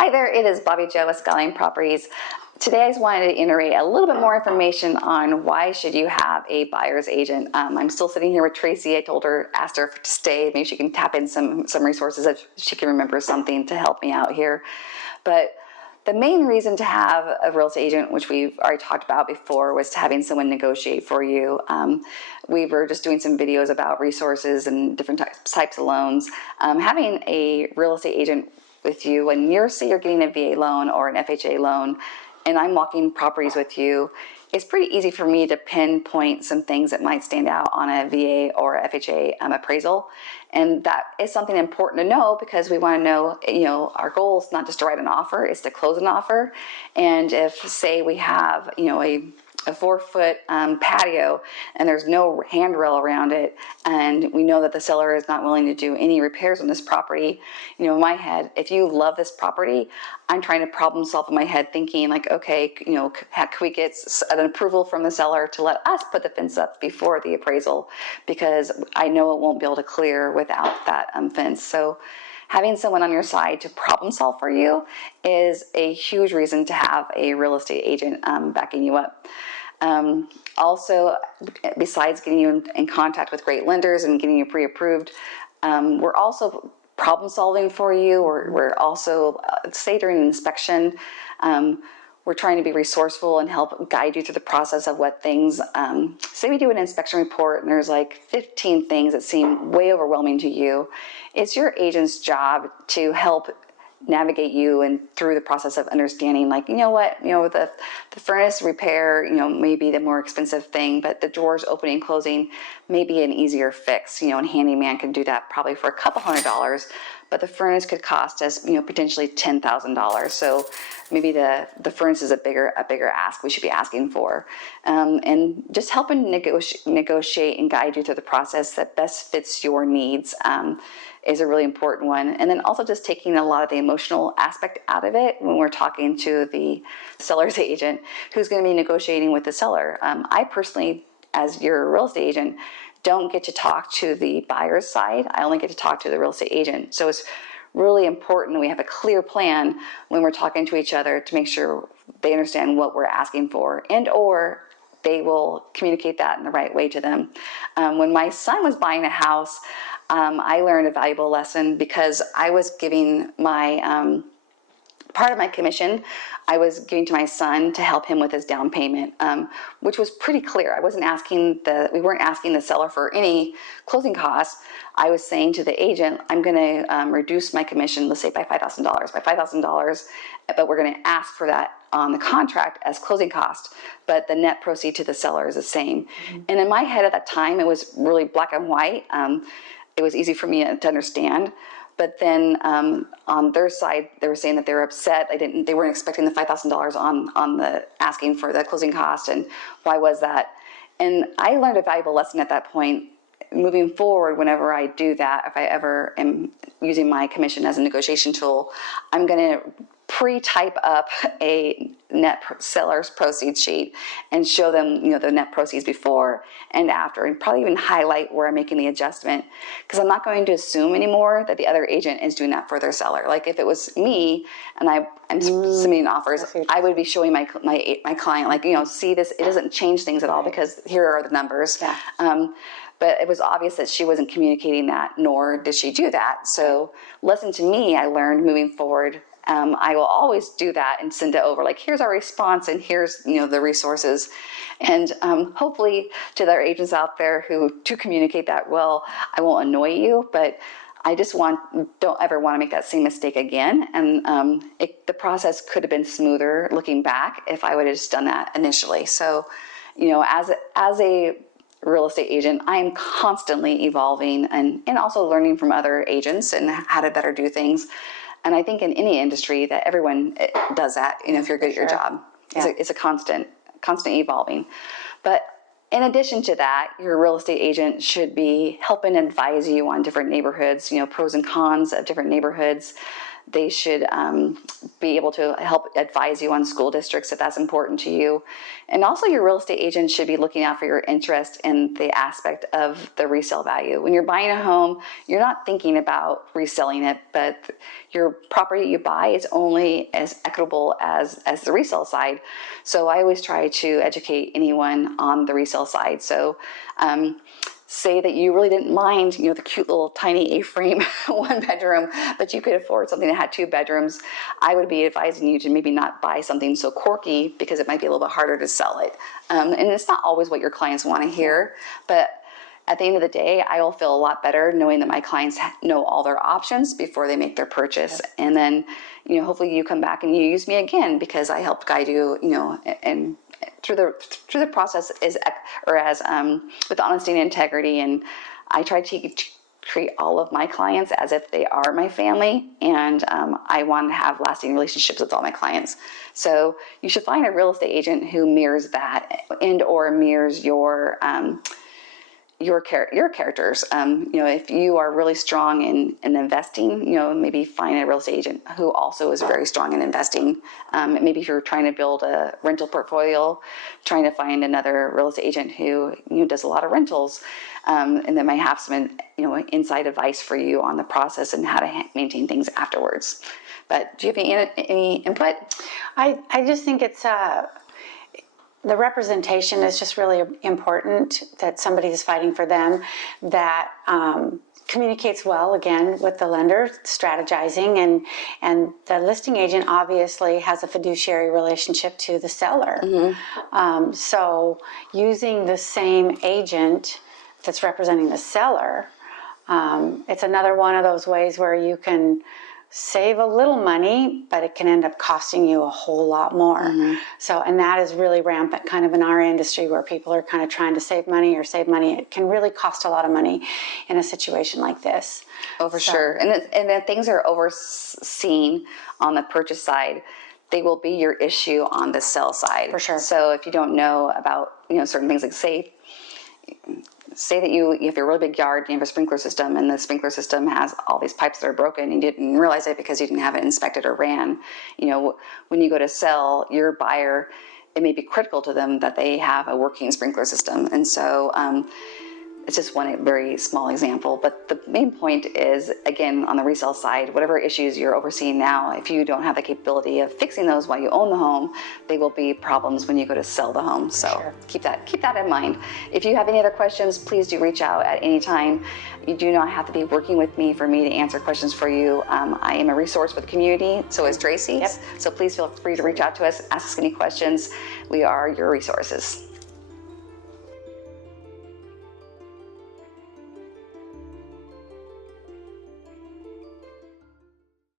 Hi there, it is Bobby Joe with Skyline Properties. Today I just wanted to iterate a little bit more information on why should you have a buyer's agent. I'm still sitting here with Tracy. I asked her to stay. Maybe she can tap in some resources if she can remember something to help me out here. But the main reason to have a real estate agent, which we've already talked about before, was having someone negotiate for you. We were just doing some videos about resources and different types of loans. Having a real estate agent with you when say you're getting a VA loan or an FHA loan, and I'm walking properties with you, it's pretty easy for me to pinpoint some things that might stand out on a VA or FHA appraisal. And that is something important to know because we want to know, our goal is not just to write an offer, it's to close an offer. And if, say, we have, a 4-foot patio and there's no handrail around it, and we know that the seller is not willing to do any repairs on this property, in my head, if you love this property, I'm trying to problem solve in my head thinking like, okay, can we get an approval from the seller to let us put the fence up before the appraisal, because I know it won't be able to clear without that fence. So having someone on your side to problem solve for you is a huge reason to have a real estate agent backing you up. Also, besides getting you in contact with great lenders and getting you pre-approved, we're also problem solving for you. We're also, say during an inspection, we're trying to be resourceful and help guide you through the process of what things, say we do an inspection report and there's like 15 things that seem way overwhelming to you. It's your agent's job to help navigate you and through the process of understanding, like, the furnace repair, may be the more expensive thing, but the drawers opening and closing may be an easier fix, and handyman can do that probably for a couple $100s, but the furnace could cost us, potentially $10,000. So maybe the furnace is a bigger ask we should be asking for. And just helping negotiate and guide you through the process that best fits your needs is a really important one. And then also just taking a lot of the emotional aspect out of it when we're talking to the seller's agent who's going to be negotiating with the seller. I personally, as your real estate agent, don't get to talk to the buyer's side. I only get to talk to the real estate agent. So it's really important that we have a clear plan when we're talking to each other to make sure they understand what we're asking for, and or they will communicate that in the right way to them. When my son was buying a house, I learned a valuable lesson because I was giving my part of my commission, I was giving to my son to help him with his down payment, which was pretty clear. We weren't asking the seller for any closing costs. I was saying to the agent, I'm going to reduce my commission, let's say by $5,000, but we're going to ask for that on the contract as closing cost, but the net proceed to the seller is the same. Mm-hmm. And in my head at that time, it was really black and white. It was easy for me to understand. But then on their side, they were saying that they were upset. They weren't expecting the $5,000 on the asking for the closing cost, and why was that? And I learned a valuable lesson at that point. Moving forward, whenever I do that, if I ever am using my commission as a negotiation tool, I'm going to pre-type up a net seller's proceeds sheet and show them, the net proceeds before and after, and probably even highlight where I'm making the adjustment, because I'm not going to assume anymore that the other agent is doing that for their seller. Like if it was me and I'm submitting offers, I would be showing my client, like, see this, it doesn't change things at all because here are the numbers. Yeah. But it was obvious that she wasn't communicating that, nor did she do that. So lesson to me, I learned moving forward, I will always do that and send it over. Like, here's our response and here's, the resources. And hopefully to the agents out there who do communicate that well, I won't annoy you, but I just don't ever want to make that same mistake again. And the process could have been smoother looking back if I would have just done that initially. So, as a real estate agent, I'm constantly evolving and also learning from other agents and how to better do things. And I think in any industry that everyone does that, if you're good at your job. Yeah. It's a constant evolving. But in addition to that, your real estate agent should be helping advise you on different neighborhoods, pros and cons of different neighborhoods. They should be able to help advise you on school districts if that's important to you. And also your real estate agent should be looking out for your interest in the aspect of the resale value. When you're buying a home, you're not thinking about reselling it, but your property you buy is only as equitable as the resale side. So I always try to educate anyone on the resale side. So say that you really didn't mind, the cute little tiny A-frame 1-bedroom, but you could afford something that had 2 bedrooms. I would be advising you to maybe not buy something so quirky because it might be a little bit harder to sell it. And it's not always what your clients want to hear, but at the end of the day, I will feel a lot better knowing that my clients know all their options before they make their purchase. Yes. And then, hopefully you come back and you use me again because I helped guide you, and through the process with honesty and integrity. And I try to treat all of my clients as if they are my family, and I want to have lasting relationships with all my clients. So you should find a real estate agent who mirrors that and or mirrors your characters. If you are really strong in investing, maybe find a real estate agent who also is very strong in investing. Maybe if you're trying to build a rental portfolio, trying to find another real estate agent who does a lot of rentals, and they might have some inside advice for you on the process and how to maintain things afterwards. But do you have any input? I just think it's the representation is just really important, that somebody is fighting for them, that communicates well, again, with the lender, strategizing, and the listing agent obviously has a fiduciary relationship to the seller. Mm-hmm. So using the same agent that's representing the seller, it's another one of those ways where you can save a little money, but it can end up costing you a whole lot more. Mm-hmm. So, and that is really rampant kind of in our industry where people are kind of trying to save money. It can really cost a lot of money in a situation like this. Oh, for sure. And then things are overseen on the purchase side, they will be your issue on the sell side. For sure. So if you don't know about, certain things, like say that you have a really big yard and you have a sprinkler system, and the sprinkler system has all these pipes that are broken and you didn't realize it because you didn't have it inspected or ran. When you go to sell, your buyer, it may be critical to them that they have a working sprinkler system. And so it's just one very small example. But the main point is, again, on the resale side, whatever issues you're overseeing now, if you don't have the capability of fixing those while you own the home, they will be problems when you go to sell the home. So sure. Keep that in mind. If you have any other questions, please do reach out at any time. You do not have to be working with me for me to answer questions for you. I am a resource for the community, so is Tracy. Yep. So please feel free to reach out to us, ask us any questions. We are your resources.